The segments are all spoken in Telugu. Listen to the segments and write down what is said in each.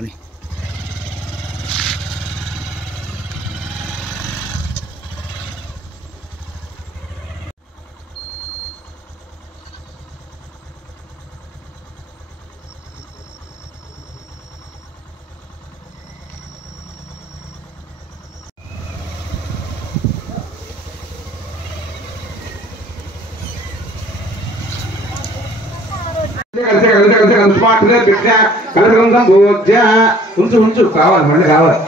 పని. ఉంచు కావాలి మళ్ళీ కావాలి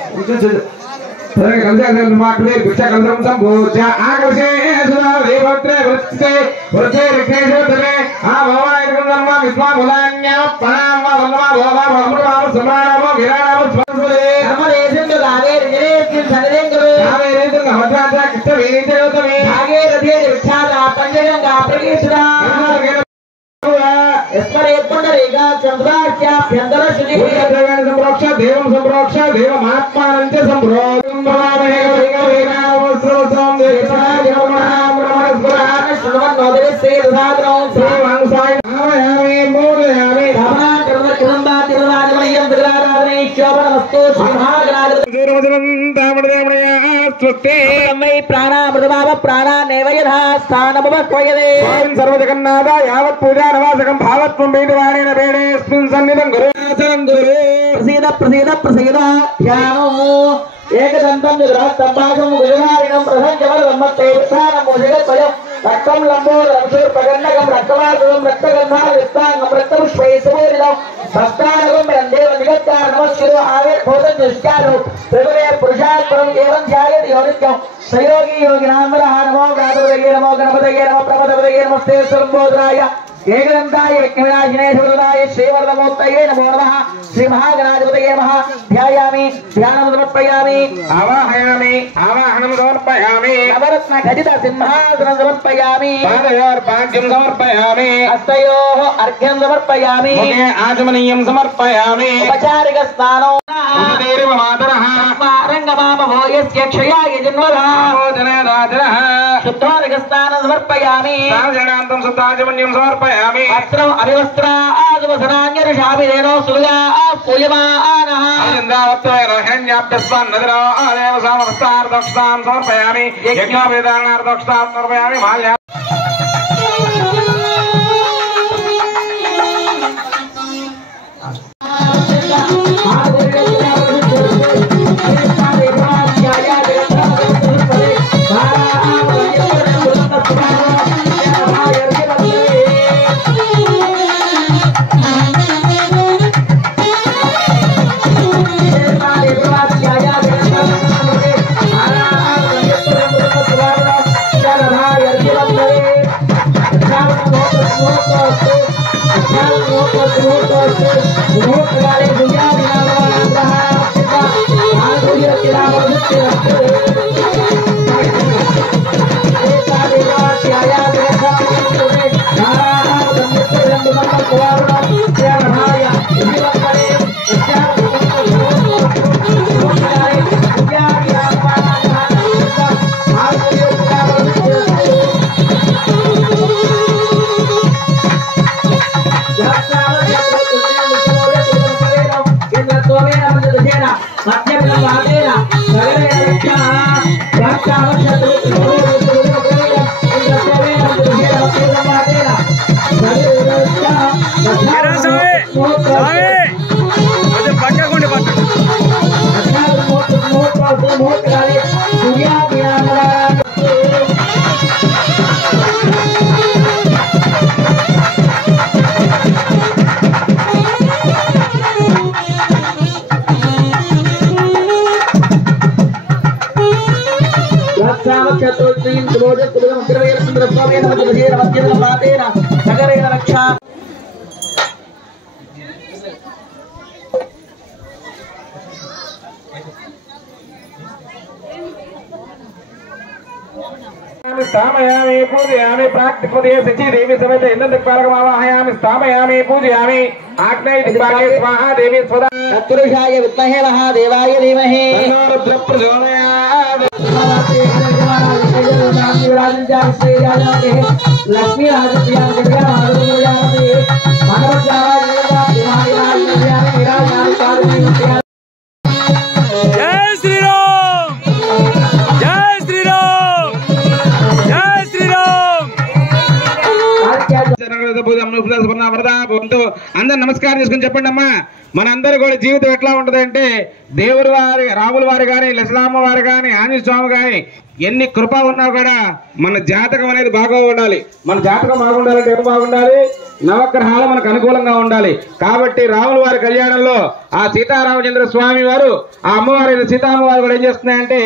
దేవం సంప్రోక్ష దేవమాత్మానంతే సర్వజగన్నాథ యావత్ పూజా నవాసకం భావత్వం వేడివాణేన వేడేస్మిన్ సన్నిధం గురునాథం గురు ప్రసీద ప్రసీద ప్రసీద ధ్యానము ఏకదంతం నిద్రాస్తంభాగం గుజరారిణం ప్రసంజవరమ్మత్తైర్ధానం జగత్పయం రక్తం లంబోదరం ప్రగన్నకం రక్తమార్గం రక్తగంధా విస్తాంగం రక్తపుష్పైశమోరిదం భక్తానగం బ్రహ్మదేవ నిగత్కార నమస్కరు ఆవిర్భూతం నిష్కారు త్రిగురే పురుషాత్పరం ఏవం ధ్యాయతి యోనిత్యం సయోగి యోగినాంబర నమో గాధపదగే నమో గణపతగే నమో ప్రమదపదగే నమస్తే సంబోధరాయ ఏకదంతాయ యజ్ఞవినాశినే శుభదాయ శ్రీవర్ధమూర్తయే నమో నమః శ్రీ మహాగణాధిపతయే నమః ధ్యాయామి ధ్యానం సమర్పయామి ఆవాహయామి ఆవాహనం సమర్పయామి నవరత్న ఖచ్చిత సింహాసనం సమర్పయామి పాదయోర్పాద్యం సమర్పయామి హస్తయోః అర్ఘ్యం సమర్పయామి ముఖే ఆచమనీయం సమర్పయామి ఉపచారిక స్నానం మాతరః రంగమామో యస్య క్షయాయ జన్మదా భోజనేదాచరః శుద్ధారిక స్నానం సమర్పయామి సాజనాంతం శుద్ధాచమన్యం సమర్పయామి వస్త్రం అవివస్త్రాదువసనాన్యర్షాభిరేణో సులుగా పూయమానః ఇంద్రావత్తేన హేన్యాభ్యస్వాన్ నదిరో ఆదేవ సామవస్తార్దక్షతాం సమర్పయామి యజ్ఞోపేదానార్దక్షతాం సమర్పయామి మాల్యా स्थापयामि पूजयामि प्राक्तिपदे सची देवी समेत इंद्रदिक्पालकमावाहयामि स्थापयामि पूजयामि आग्नेय दिक्पालके स्वाहा देवी स्वदा तत्पुरुषाय विद्महे महादेवाय धीमहि तन्नो रुद्रः प्रचोदयात् लक्ष्मी राजप्रिया दिव्या माधुर्यमयाति मानव जावा వరదా భవంతు. అందరు నమస్కారం చేసుకుని చెప్పండి అమ్మా. మనందరూ కూడా జీవితం ఎట్లా ఉంటుంది అంటే దేవుడి వారి రాముల వారు కానీ లక్ష్మమ్మ వారు కానీ ఆంజనేయ స్వామి కానీ ఎన్ని కృప ఉన్నా కూడా మన జాతకం అనేది బాగా ఉండాలి. మన జాతకం బాగుండాలంటే ఎప్పుడు బాగుండాలి? నవగ్రహాలు మనకు అనుకూలంగా ఉండాలి. కాబట్టి రాముల వారి కళ్యాణంలో ఆ సీతారామచంద్ర స్వామి వారు ఆ అమ్మవారి సీతామ్మ వారు కూడా ఏం చేస్తున్నాయంటే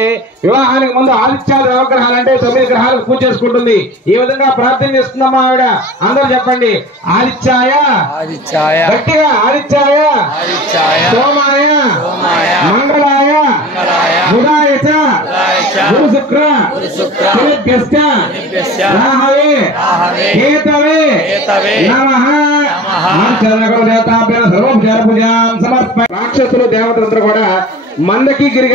వివాహానికి ముందు ఆదిత్యాలు నవగ్రహాలు అంటే 9 గ్రహాలకు పూజ చేసుకుంటుంది. ఈ విధంగా ప్రార్థన చేస్తుందమ్మా ఆవిడ. అందరూ చెప్పండి ఆదిత్యాయ గట్టిగా ఆదిత్యాయ సోమాయ మంగళాయ బుధాయ గురు శుక్ర రాహవే కేతవే నమః. రాక్షసులు దేవతలందరూ కూడా మందకగిరి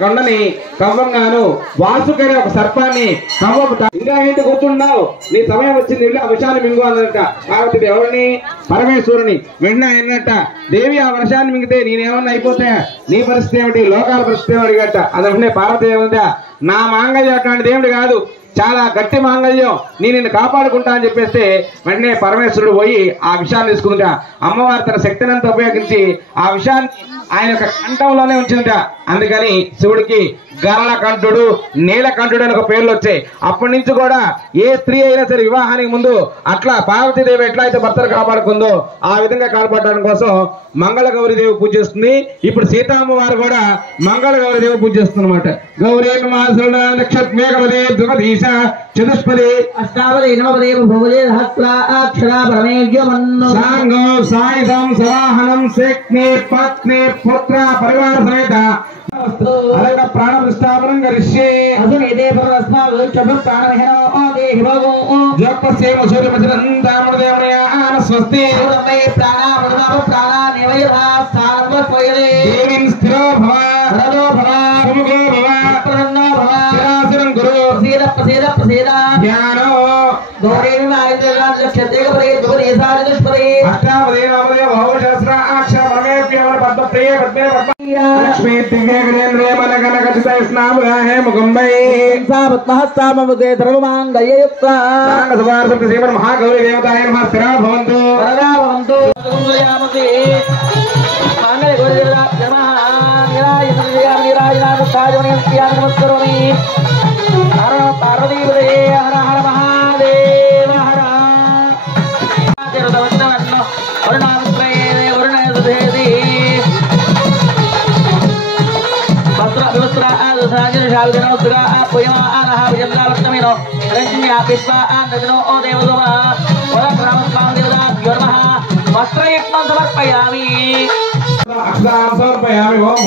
కొండని కవ్వంగాను వాసుకైన ఒక సర్పాన్ని కవ్వము ఇంకా ఏంటి కూర్చున్నావు, నీ సమయం వచ్చింది వెళ్ళి ఆ విషయాన్ని మింగు అన్నట. కాబట్టి ఎవరిని? పరమేశ్వరుని. వెంటనే అన్నట్ట దేవి ఆ వర్షాన్ని మింగితే నేనేమన్నా అయిపోతా, నీ పరిస్థితి ఏమిటి, లోకాల పరిస్థితి ఏమిటి గట్ట. అది వెంటనే పార్వతి ఏముందా, నా మాంగళ్యం అట్లాంటి దేవుడు కాదు, చాలా గట్టి మాంగళ్యం, నిన్ను కాపాడుకుంటా అని చెప్పేస్తే వెంటనే పరమేశ్వరుడు పోయి ఆ విషయాన్ని తీసుకుంటా. అమ్మవారు తన శక్తిని అంతా ఉపయోగించి ఆ విషయాన్ని ఆయన యొక్క కంఠంలోనే ఉంచిందట. అందుకని శివుడికి గరళ కంఠుడు నీలకంఠుడు అని ఒక పేర్లు వచ్చాయి. అప్పటి నుంచి కూడా ఏ స్త్రీ అయినా సరే వివాహానికి ముందు అట్లా పార్వతీదేవి ఎట్లా అయితే భర్తను కాపాడుకుందో ఆ విధంగా కాపాడడం కోసం మంగళ గౌరీదేవి పూజ చేస్తుంది. ఇప్పుడు సీతామ్మ వారు కూడా మంగళ గౌరీదేవి పూజ చేస్తుంది అనమాట. గౌరీ నక్షత్రమే ద్రుపదీశ చతుష్పది అష్టావది నవదే భువదే సహస్రాక్షర పరమేశ్వరమన్ను సాంగో సాయుధం సవాహనం శక్ని పత్ని పుత్ర పరివార సమేత అలాగే ప్రాణ ప్రస్థాపనం కరిష్యే అసమేదే పరస్మాత్ చబ ప్రాణమహనో దేహి భగో జపసేవ సూర్యమచరందామృదేమయః స్వస్తి రమే ప్రాణామృతాప ప్రాణానివయః సార్వస్వయదే దేవిం స్థిరో భవ రదో భవ సుముఖో భవ ప్రసన్నో భవ స్థిరాసనం గురు ప్రసీద జ్ఞానో గౌరీని నాయకుల లక్ష్యతే గరే గౌరీ సారి దుష్పరే అష్టావదే నవదే భవశాస్త్ర అక్షర పరమేశ్వర పద్మప్రియ పద్మే పద్మ లక్ష్మీ దివ్య గణేంద్రే మనగణ గజిత స్నామగాహే ముకుంబై సామహస్తామముదే సర్వమాంగళ్యయుక్త సాంగసవార్ధ శ్రీమన్ మహాగౌరీ దేవతాయ నమః స్థిరా భవంతు వరదా భవంతు యామతి మంగళ గౌరీ నమః నిరాజనామ సాజోని నమస్కరోమి హర పార్వతీపదే హర హర మహాదేవ హర జరదవన్నో వరుణాశ్రయే వరుణేదేది వస్త్ర వివస్త్ర ఆదసాజన శాల్గనోస్త్ర పుయమా ఆనహ విజందాలక్ష్మినో రంజిన్యా విశ్వ ఆనందనో ఓ దేవదోమ వరప్రమస్మాం దేవదా యోర్మః వస్త్రయత్నం సమర్పయామి అక్షరాం సమర్పయామి. ఓం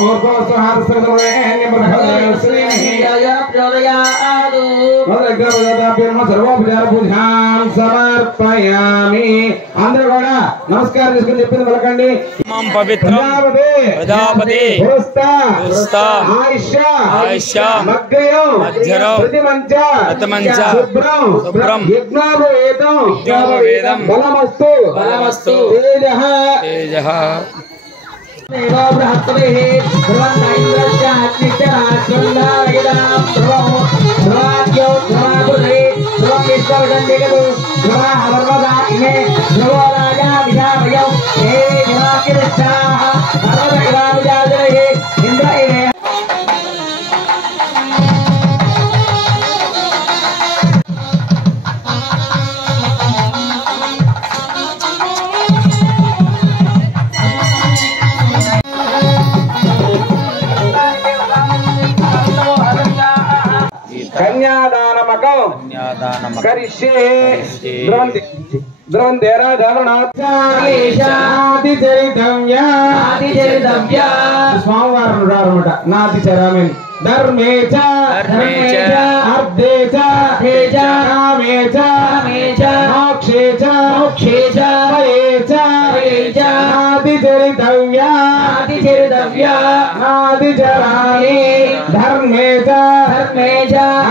సమర్పయామి. అందరూ కూడా నమస్కారం చేసుకుని చెప్పింది పలకండి. బలమస్తు తేజః కన్యాదానమకం కరిష్యే స్వామివారు అనమాట. నాతి చరామి ధర్మేచ అర్ధేచ కామేచ మోక్షేచ నాతి చరితవ్యా నాతి చరామి ధర్మేచ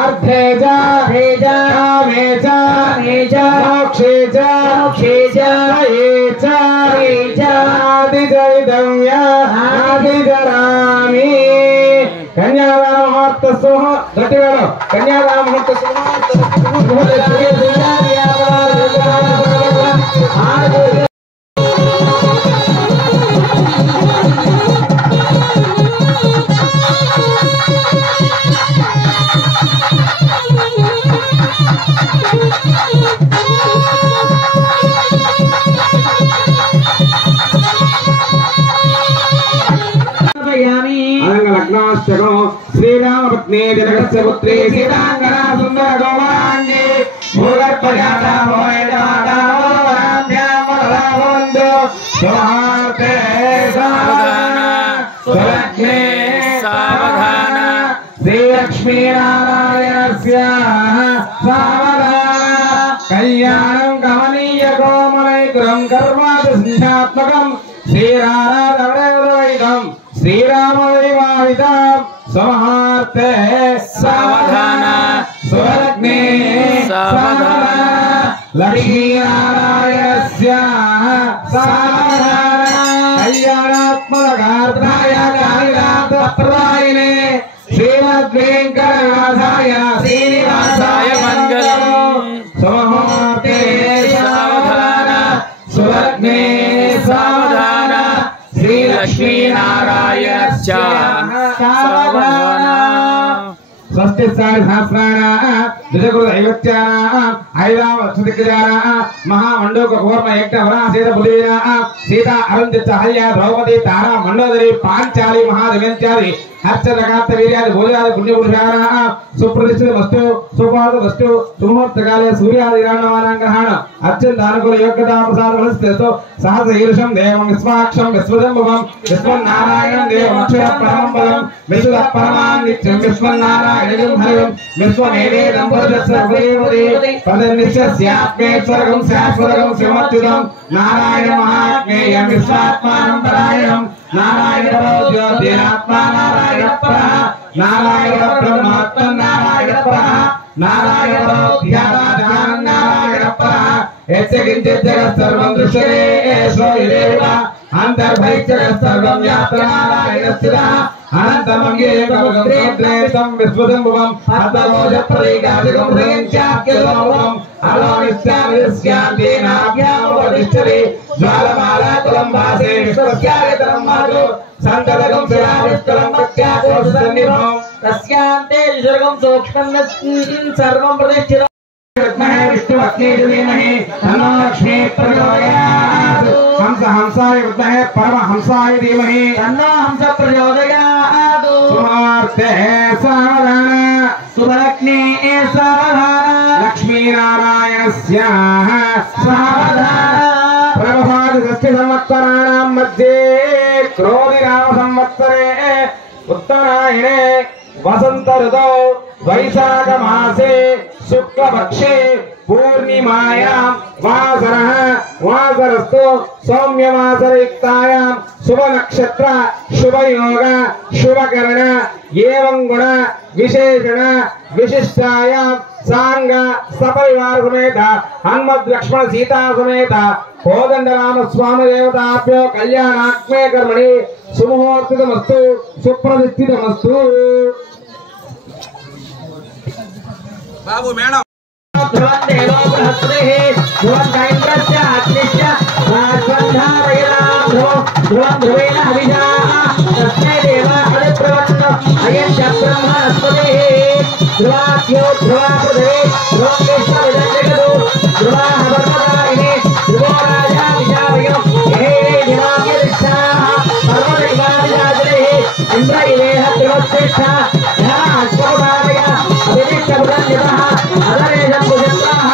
అర్ధేచ కామేచ మోక్షేచ నాతి చరితవ్యా నాతి చరామి. కన్యాదాన ముహూర్త గట్టిగా కన్యాదాన ముహూర్త श्रीराम पत्नी जनकस्य पुत्री सीतांगना सुंदर गौरांगी भूगर्भजाता भोयजाता राध्यामलबंधु स्वार्थे सावधान सुलक्ष्मी सावधान श्री लक्ष्मी नारायणस्य सावधान कल्याणं कमनीय कोमलैकं कर्मादिसिद्धात्मकं श्रीराराधवैदं श्रीरामविवाहितं समार्थे सावधान सुलग्ने सावधान लक्ष्मी नारायणस्य सावधान कल्याणात्मकार्ताय कालिदासप्रदायिने श्रीमद्वेंकटनाथाय श्रीनिवासाय मंगलम् समूर्ते सावधान सुलग्ने सावधान श्री लक्ष्मी नारायणस्य सावधान स्वस्ति सहस्राणाः द्विजगुरु दैवत्यानाः ऐराव सुदिग्गजानाः महामंडोक कूर्म यज्ञ वरासीत बुलिनाः सीता अरुंधति हल्या द्रौपदी तारा मंडोदरी पांचाली महादेव्यांचारी हर्षदकार्त वीर्यादि भोजादि पुण्यपुरुषाणाः सुप्रतिष्ठितमस्तु सुपादमस्तु सुमुहूर्तकाले सूर्यादिग्रहणमानाङ्ग्रहण अत्यन्तानुकूल योग्यता प्रसादफलस्तेस्तु सहस्रशीर्षं देवं विश्वाक्षं विश्वजम्बुवं विश्वनारायणं देवं अक्षरं परमं पदं विश्वतः परमान् नित्यं विश्वनारायणं हरिं विश्वमेवेदं पुरुषस्सर्वदेवदेव पदनिश्चस्यात्मेश्वरकं शाश्वतकं शिवमच्युतं नारायण महात्मेयं विश्वात्मानं परायणं नारायण ज्योतिरात्मा नारायण परः नारायण ब्रह्मात्मा नारायण परः नारायण ध्यानाधान नारायण परः यस्य किञ्चित् जगत् सर्वं दृश्यते एषो यदेव अन्तर्बहिश्च जगत् सर्वं व्याप्त नारायणस्थितः अनन्तमङ्गेकमुद्रेतं विश्वजम्बुवं अर्थमोजप्रतीकादिकं ह्रीञ्चाख्यलोकम् अलोनिस्यामिस्यान्तेनाभ्यामुपतिष्ठति ज्वालमालाकुलं भासे विश्वस्यायतनं महतो सन्ततकं शिराविष्कलं प्रत्याकोशसन्निभं तस्यान्ते विसर्गं सूक्ष्मं सर्वं प्रतिष्ठितम् विष्णुभक्तिर्धीमहि तन्नो लक्ष्मी प्रचोदयात् हंसाय विद्महे परमहंसाय धीमहि तन्नो हंस प्रचोदयात् सुमार्ते सावधान सुभलग्ने सावधान लक्ष्मी नारायणस्य सावधान प्रभाति षष्टि संवत्सराणां मध्ये क्रोधिनाम संवत्सरे उत्तरायणे वसंत ऋतौ वैशाख मासे शुक्लपक्षे पूर्णिमायां वासरस्तु सौम्यमासरयुक्तायां शुभ नक्षत्र शुभ योग शुभकरण एवं गुण विशेषण विशिष्टायां सांग सपरिवार समेत हनुमद लक्ष्मण सीता समेत कोदंडराम स्वामी देवताभ्यो कल्याणात्मे कर्मणि सुमुहूर्तितमस्तु सुप्रतिष्ठितमस्तु बाबू मैडम ध्रुवं देवो बृहस्पतिः ध्रुवं दैन्द्रस्य अग्निश्च ध्रुवं ध्रुवेण हविषा तस्मै देवा अधिप्रवन्न अयं च ब्रह्मणस्पतिः ध्रुवाद्यो ध्रुवा पृथिवी ध्रुवं विश्वविदर्शकतो ध्रुवा हवर्मदायिने ध्रुवो राजा विशावयो हे दिवाग्यदिष्टाः पर्वदैवादिराजैः इन्द्र इवेह ध्रुवश्रेष्ठा ध्यानाश्वभावया अभिनिष्टबुधन्यतः अदरेशं भुजन्ताः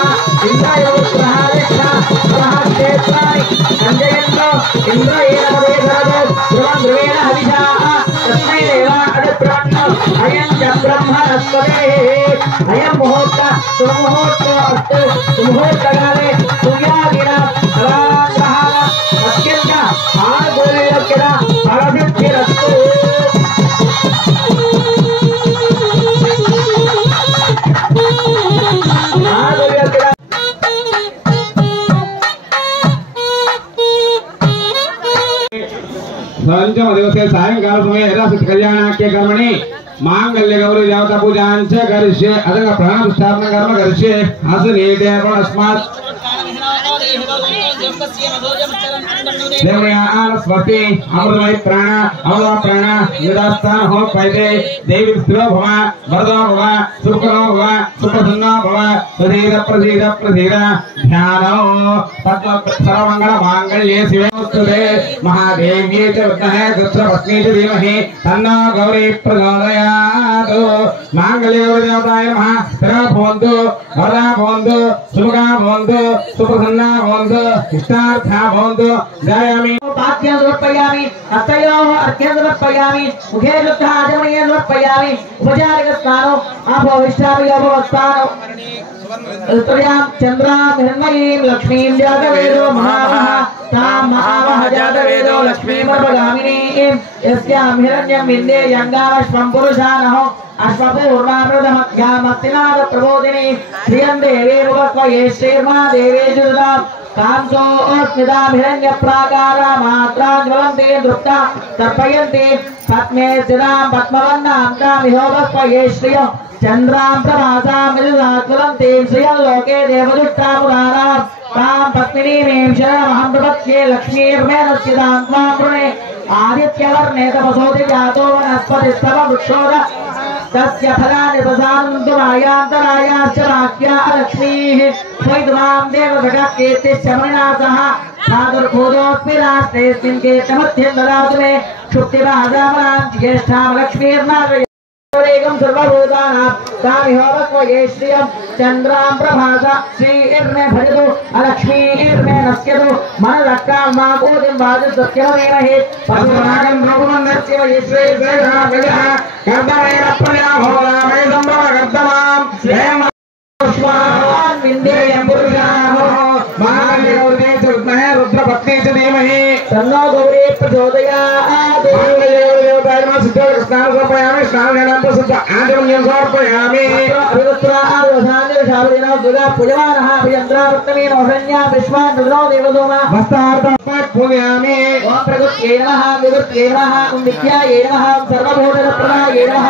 इन्द्रयोगप्रहारेष्ठा प्रहाक्षेत्राणि सञ्जयन्तो इन्द्रयेन पदे भरतो ध्रुवं ध्रुवेण हविषाः तस्मै देवा अधिप्रवन्न अयं च ब्रह्मणस्पतिः अयं मुहूर्त सुमुहूर्तो अस्तु सुमुहूर्तकाले सूर्यादिना फलाग्रहाः अत्यन्त आनुकूल्यस्य फलसिद्धिरस्तु पंचम दिवसे सायंकाल समय यथासिद्ध कल्याणाख्य कर्मणि मांगल्य गौरी देवता पूजांच करिष्ये अदंग प्राण स्थापन कर्म करिष्ये आसने देवस्मात् देवयान स्वस्ति अमृतमय प्राण अमृत प्राण निदास्तान हो पैदे देवी स्त्रो भव वरदो भव सुखनो भव सुखसन्नो भव प्रसीद प्रसीद प्रसीद ध्यानो पद्म सर्वमंगल मांगल्ये शिवस्तुते महादेव्ये च विद्महे रुद्रपत्नी च धीमहि तन्नो गौरी प्रचोदयात् मांगल्ये गौरीदेवताय नमः स्थिरा भवन्तु वरदा भवन्तु सुखा भवन्तु सुप्रसन्ना भवन्तु इष्टार्था भवन्तु जयामि पाद्यं समर्पयामि हस्तयोः अर्घ्यं समर्पयामि मुखे शुद्धाचमनीयं समर्पयामि उपचारिकस्नानो आभविष्यामि अभवस्तानो त्रयां चन्द्रां हिरण्मयीं लक्ष्मीं जातवेदो महामहा तां महामह जातवेदो लक्ष्मीमर्वगामिनीं यस्यां हिरण्यं विन्दे यङ्गामश्वं पुरुषानहो अश्वपूर्णामृतमध्यामस्तिनाद प्रबोधिनी श्रियं देवी उपक्वये श्रीर्मा देवी जुदां कांसो अस्मितां हिरण्यप्राकारा मात्राज्वलन्ति दृष्टा तर्पयन्ति पद्मे स्थितां पद्मवर्णां तां विहोपक्वये श्रियं चन्द्रां प्रभासां विजुदाज्वलन्ति श्रियं लोके देवदुष्टामुरारां तां पद्मिनीं शरणमहं प्रपद्ये लक्ष्मीर्मेणस्थितां त्वां वृणे आदित्यवर्णे तपसोति जातो वनस्पतिस्तव वृक्षोद तस्य फलानि प्रसादन्तु मायान्तरायाश्च वाक्या लक्ष्मीः स्वैद्वां देवभगाकेतिश्च मणिनाथः साधुर्भूतोऽस्मि राष्ट्रेऽस्मिन् केतमध्यं ददातु मे क्षुप्तिभाजामनां ज्येष्ठां लक्ष्मीर्नाथयेकं सर्वभूतानां तामिहोपक्वये श्रियं चन्द्रां प्रभासा श्रीर्मे भजतु अलक्ष्मीर्मे नश्यतु मनदक्कां मा कोटिं वाजु सत्यमेमहि पशुनागं भगवन्नस्य वैश्वेश्वरः कर्दमेन प्रजाभोगामय सम्भव कर्दमां श्रेयं स्वाहान् विन्देयं पुरुषाहो महादेवते च विद्महे रुद्रपत्नी च धीमहि तन्नो गौरी प्रचोदयात् महादेवदेवताय नमः सिद्धस्नानं समर्पयामि स्नानं प्रसिद्ध आचमनीयं समर्पयामि अभिवस्त्रा आदवसान्य शावरिणो दुर्गा पूजमानः अभियन्द्रावर्तमेन ओषण्या विश्वान् रुद्रो देवदोमा वस्तार्थं पूजयामि ओम प्रकृत्यै नमः विकृत्यै नमः ओम विद्यायै नमः ओम सर्वभूतप्रदायै नमः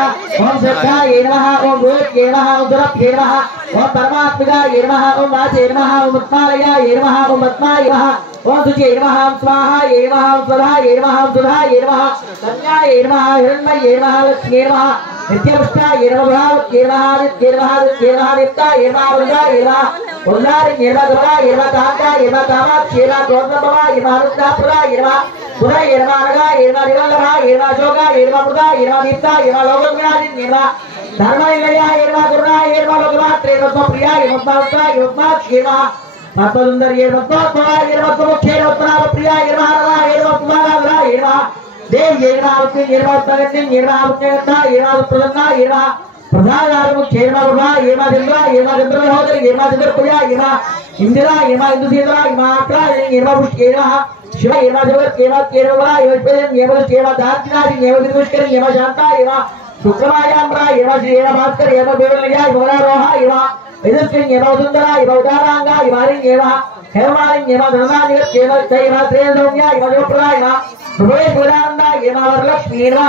ओम श्रद्धायै नमः ओम भूत्यै नमः ओम दुरभ्यै नमः ओम परमात्मिकायै नमः ओम वाचे नमः ओम उत्मालयायै नमः ओम पद्मायै नमः ओम सुचे नमः ओम स्वाहायै नमः ओम स्वधायै नमः ओम सुधायै नमः कन्यायै नमः हिरण्मयै नमः लक्ष्म्यै नमः नित्यपुष्टायै नमः भावत्यै नमः आदित्यै नमः आदित्यै नमः नित्यायै नमः वरुणायै नमः वरुणायै नमः गरुडायै नमः कान्तायै नमः कामाक्ष्यै नमः गौतमभवायै नमः रुद्राप्रदायै नमः पुरायै नमः अनगायै नमः निरल्लभायै नमः शोकायै नमः मृदायै नमः दीप्तायै नमः लोकविनाशिन्यै नमः धर्मनिलयायै नमः करुणायै नमः लोकमात्रे नमः प्रियायै नमः पद्मावतायै पद्माक्ष्यै नमः पद्मसुन्दर्यै नमः पद्मवायै नमः पद्ममुख्यै नमः पद्मनाभप्रियायै नमः नरवायै नमः कुमाराधरायै नमः देव्यै नमः वक्त्यै नमः पद्मगन्ध्यै नमः वक्त्यगन्धायै नमः प्रसन्नायै नमः प्रसादारमुख्यै नमः प्रभायै नमः चन्द्रायै नमः चन्द्रमहोदर्यै नमः चन्द्रप्रियायै नमः इंदिरायै नमः इंदुसेन्द्रायै नमः आक्रायै नमः पुष्यै नमः शिवाय नमः जगत्यै नमः केरवलाय नमः विष्णुयै नमः केरव दार्चिनायै नमः विष्णुष्करै नमः शान्तायै नमः शुक्रमायाम्रायै नमः श्रीयै नमः भास्कराय नमः देवलयाय भवनारोहाय नमः इदस्यै नमः सुन्दराय नमः उदाराङ्गाय वारिण्यै नमः हेमालिन्यै नमः धननानिवत्यै नमः जय नमः श्रेयसौम्याय नमः देवप्रदाय नमः प्रभुवेश्वरानन्दाय नमः वरलक्ष्मी नमः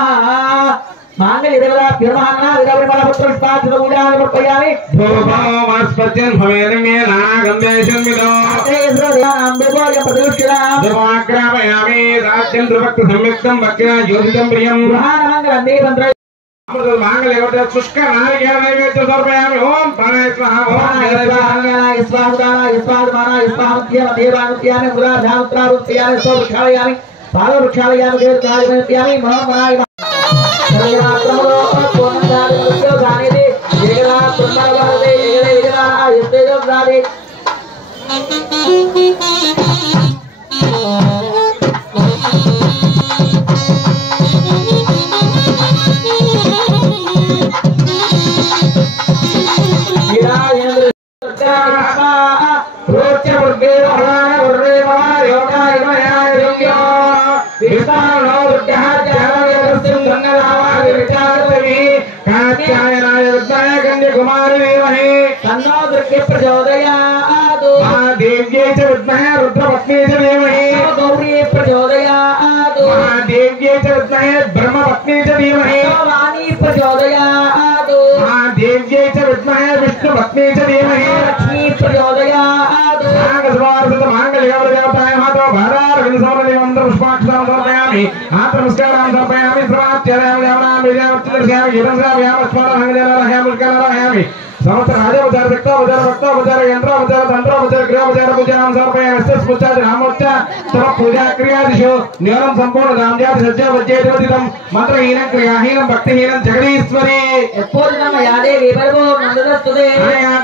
मांगल्यदेवताभ्यो नमः विदवरिमलपुत्रपुष्पाक्षतपूजां समर्पयामि धूपमस्पत्यं भवेदम्ये नानागन्धेशन्वितो तेस्रदेवानां देवोयं प्रतिष्ठितां धूपमाग्रापयामि राज्यं द्रुभक्तसंयुक्तं भक्त्या ज्योतितं प्रियं महामङ्गलं देवमन्त्र मांगल्यवते शुष्क नारिकेल नैवेद्य समर्पयामि ओम प्राणाय स्वाहा ओम स्वाहाय स्वाहाय स्वाहाय स्वाहाय देवानुत्यामि मुराधानुत्रारुत्यामि सोवृक्षालयामि पादवृक्षालयामि देवतानुत्यामि महामनाय सर्वमात्रमो पूर्णदानस्य गानेदे जयला ब्रह्मवादे जयला आयुष्यजोग्रादे प्रचोदयात् महादेव्यै च विद्महे रुद्रपत्नी च धीमहि गौरी प्रचोदयात् महादेव्यै च विद्महे ब्रह्मपत्नी च धीमहि वाणी प्रचोदयात् महादेव्यै च विद्महे विष्णुपत्नी च धीमहि लक्ष्मी प्रचोदयात् मांगल्यदेवताय नमः विनसमरदेवं पुष्पाक्षतां समर्पयामि आत्मनमस्कारां समर्पयामि श्रवणाचार्यामि देवनां विजयवर्तिदर्शयामि गिरंसाव्यामि स्मरणहंगदेवनां मुस्कारामि समस्त राजोपचार शक्तोपचार भक्तोपचार यंत्रोपचार तंत्रोपचार गृहोपचार पूजां समर्पयामि स्तुष्पुष्टाच नामोच्चार तव पूजा क्रियादिषु न्यूनं सम्पूर्ण रामजात सज्जा वज्जेतिवदितं मंत्रहीनं क्रियाहीनं भक्तिहीनं जगदीश्वरी पूर्णम यादेवी परिपूर्णन्दस्तुते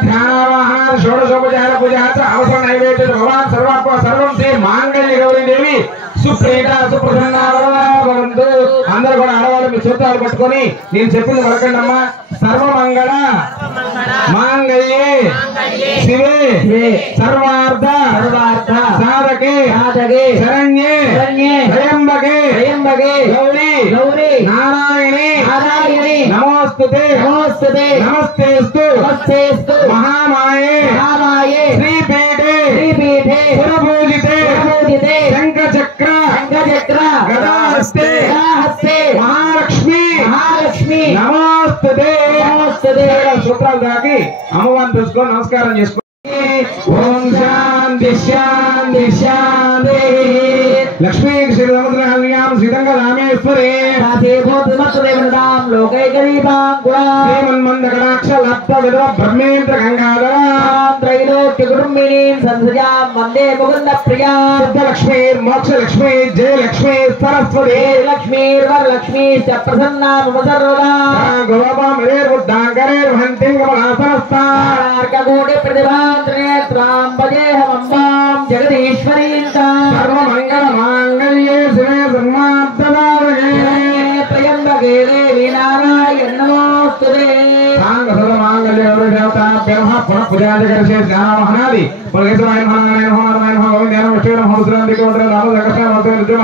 ध्यानावाहन षोडशोपचार पूजाच अवसर नैवेद्य भगवान सर्वात्मा सर्वं श्री मांगल्य गौरी देवी సుప్రీత సుప్రసన్న భవంతు అందరూ కూడా ఆడవాళ్ళు మీ సూత్రాలు పట్టుకొని నేను చెప్పింది వరకండమ్మా సర్వమంగళ మాంగళ్యే శివే సర్వార్థ సాధకే శరణ్యే త్రయంబకే గౌరీ నారాయణి నమోస్తుతే నమస్తేస్తు మహామాయే శ్రీపీఠే పురపూజితే శంఖచక్ర గదాహస్తే మహాలక్ష్మి నమోస్తుతే సూత్రాలు దాకి అమ్మవారిని తెలుసుకొని నమస్కారం చేసుకో ఓం శాంతి శాంతి శాంతి లక్ష్మీ శ్రీరామద్రహల్యాం శ్రీరంగ రామేశ్వరే భూతిమత్దేవనాం లోకైకదీపాం శ్రీమన్మందకటాక్ష లబ్ధ విద బ్రహ్మేంద్ర గంగాధరాం త్రైలోక్య కుటుంబినీం సంధ్యాం వందే ముకుంద ప్రియాం సిద్ధలక్ష్మీ మోక్షలక్ష్మీ జయలక్ష్మీ సరస్వతి లక్ష్మీర్వరలక్ష్మీ చ ప్రసన్నా మమ సర్వదా గోపామరేర్బుద్ధాంకరేర్వహంతిం కమలాసనస్థార్కకోటి ప్రతిభాంత్రేత్రాం భజేహమంబాం జగదీశ్వరీం సర్వమంగళ మాంగళ్యే శివే సన్మార్థదాయకే త్రయంబకే దేవి నారాయణ నమోస్తుతే సాంగ సర్వమాంగళ్య గౌరీ దేవతాభ్యో నమః పునః పూజాదికర్షే జ్ఞానమహనాది పునఃకేశవాయ నమః నారాయణ నమః నారాయణ నమః గోవిందేన విష్ణువే నమః శ్రీరామదికోత్రే నామ జగత్సే నమస్తే రుజుమ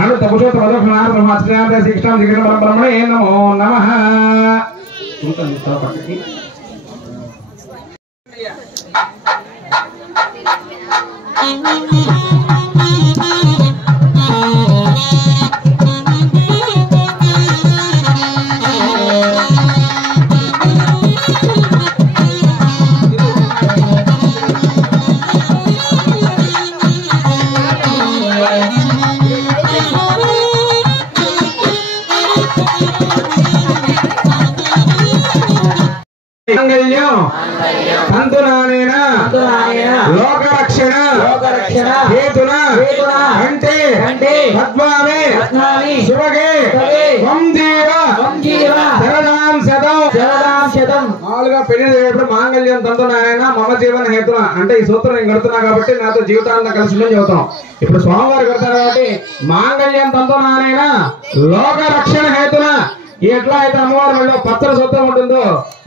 అను తపుషోత వదక్షణార బ్రహ్మశ్రీయాదే శిక్షాం దిగిన బ్రహ్మణే నమో నమః కుంకం ఇస్తా పక్కకి సంతునానేన లోకరక్షణ హేతున అంటే పద్మావే శుభగే వం జీవ శరదాం శతం మామూలుగా పెళ్లి చేసేటప్పుడు మాంగళ్యం తంతునానేన మమ జీవన హేతున అంటే ఈ సూత్రం నేను కడుతున్నా కాబట్టి నాతో జీవితాంతం కలిసి ఉందని చెబుతాం. ఇప్పుడు స్వామివారు కడతారు కాబట్టి మాంగళ్యం తంతునానేన లోకరక్షణ హేతున ఎట్లా అయితే అమ్మవారి మెడలో పచ్చడి సొంతం ఉంటుందో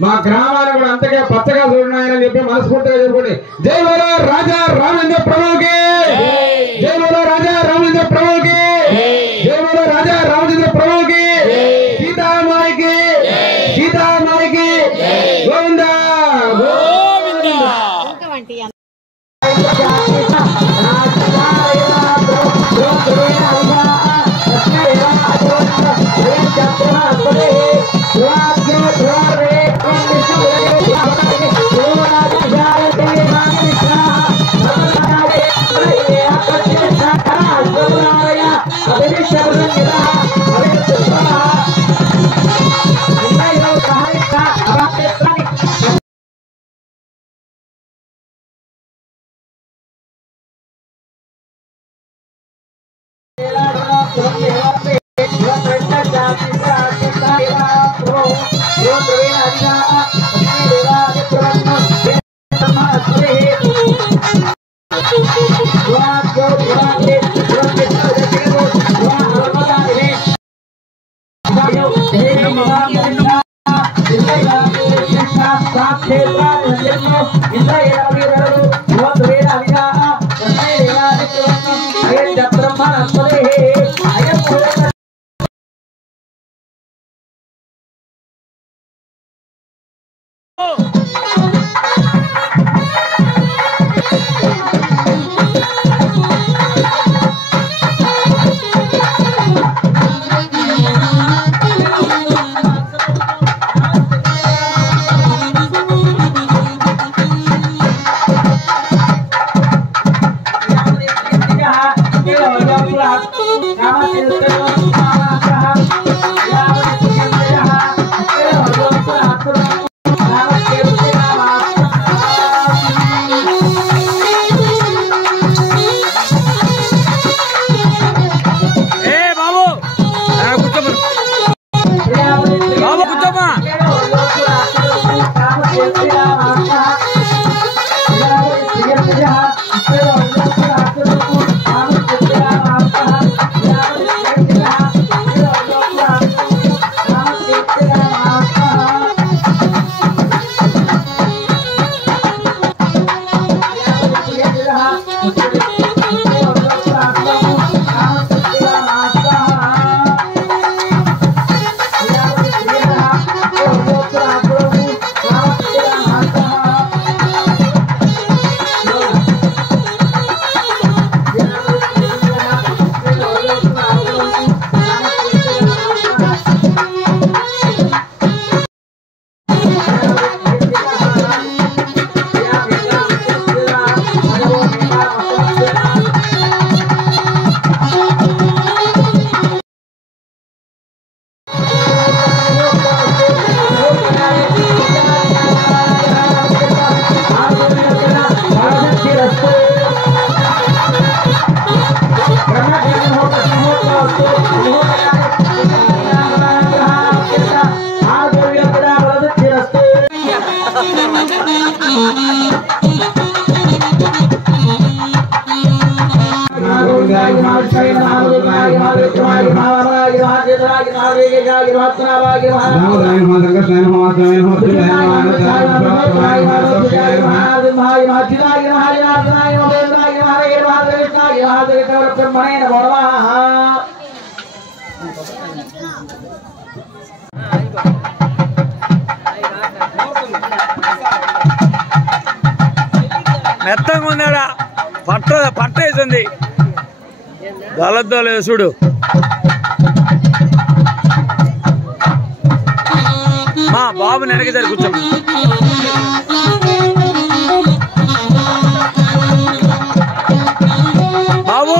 మా గ్రామాన్ని కూడా అంతగా పచ్చగా చూడనాయని చెప్పి మనస్ఫూర్తిగా చెప్పుకోండి. జై బోలో రాజా రామేంద్ర ప్రభుకి, జై బోలో రాజా రామేంద్ర ప్రభుకి, జై బోలో రాజా రామచంద్ర ప్రభుకి, సీతామాయికి సీతామాయికి గోవిందా గోవిందా. మెత్తగా ఉన్నాడా పట్ట వేసింది గలద్దో లేదు చూడు. మా బాబు వెనక దగ్గర కూర్చోండి. బాబు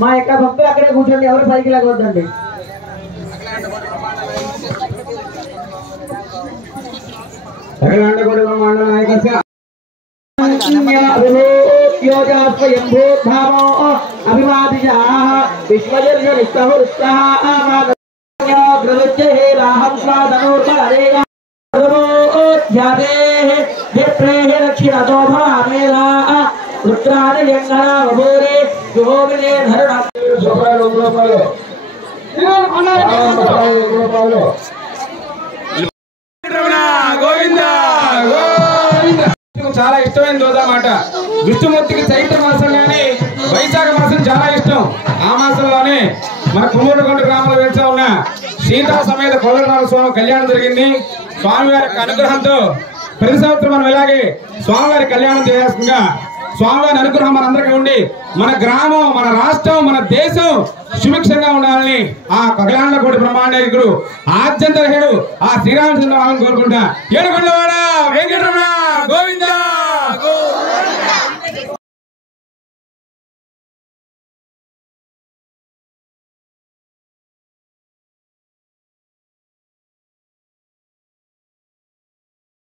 మా యొక్క భక్తులు అక్కడే కూర్చోండి, ఎవరు పైకి లేకొద్దండి. చాలా ఇష్టమైన రోజు అన్నమాట. విష్ణుమూర్తికి చైత్ర మాసం కానీ వైశాఖ మాసం చాలా ఇష్టం. ఆ మాసంలోనే మన కుమ్మూరుకొండ గ్రామంలో వెలిసి ఉన్న సీతా సమేత కోదండరామ స్వామి కళ్యాణం జరిగింది. స్వామివారి అనుగ్రహంతో ప్రతి సంవత్సరం మనం ఇలాగే స్వామివారి కళ్యాణం చేయాల్సిందిగా స్వామివారి అనుగ్రహం మనందరికీ ఉండి మన గ్రామం, మన రాష్ట్రం, మన దేశం సుభిక్షంగా ఉండాలని ఆ కళ్యాణకోటి బ్రహ్మాండేకుడు ఆద్యంతరహుడు ఆ శ్రీరామచంద్ర కోరుకుంటా. ఏడుకొండవాడ వెంకటరమణ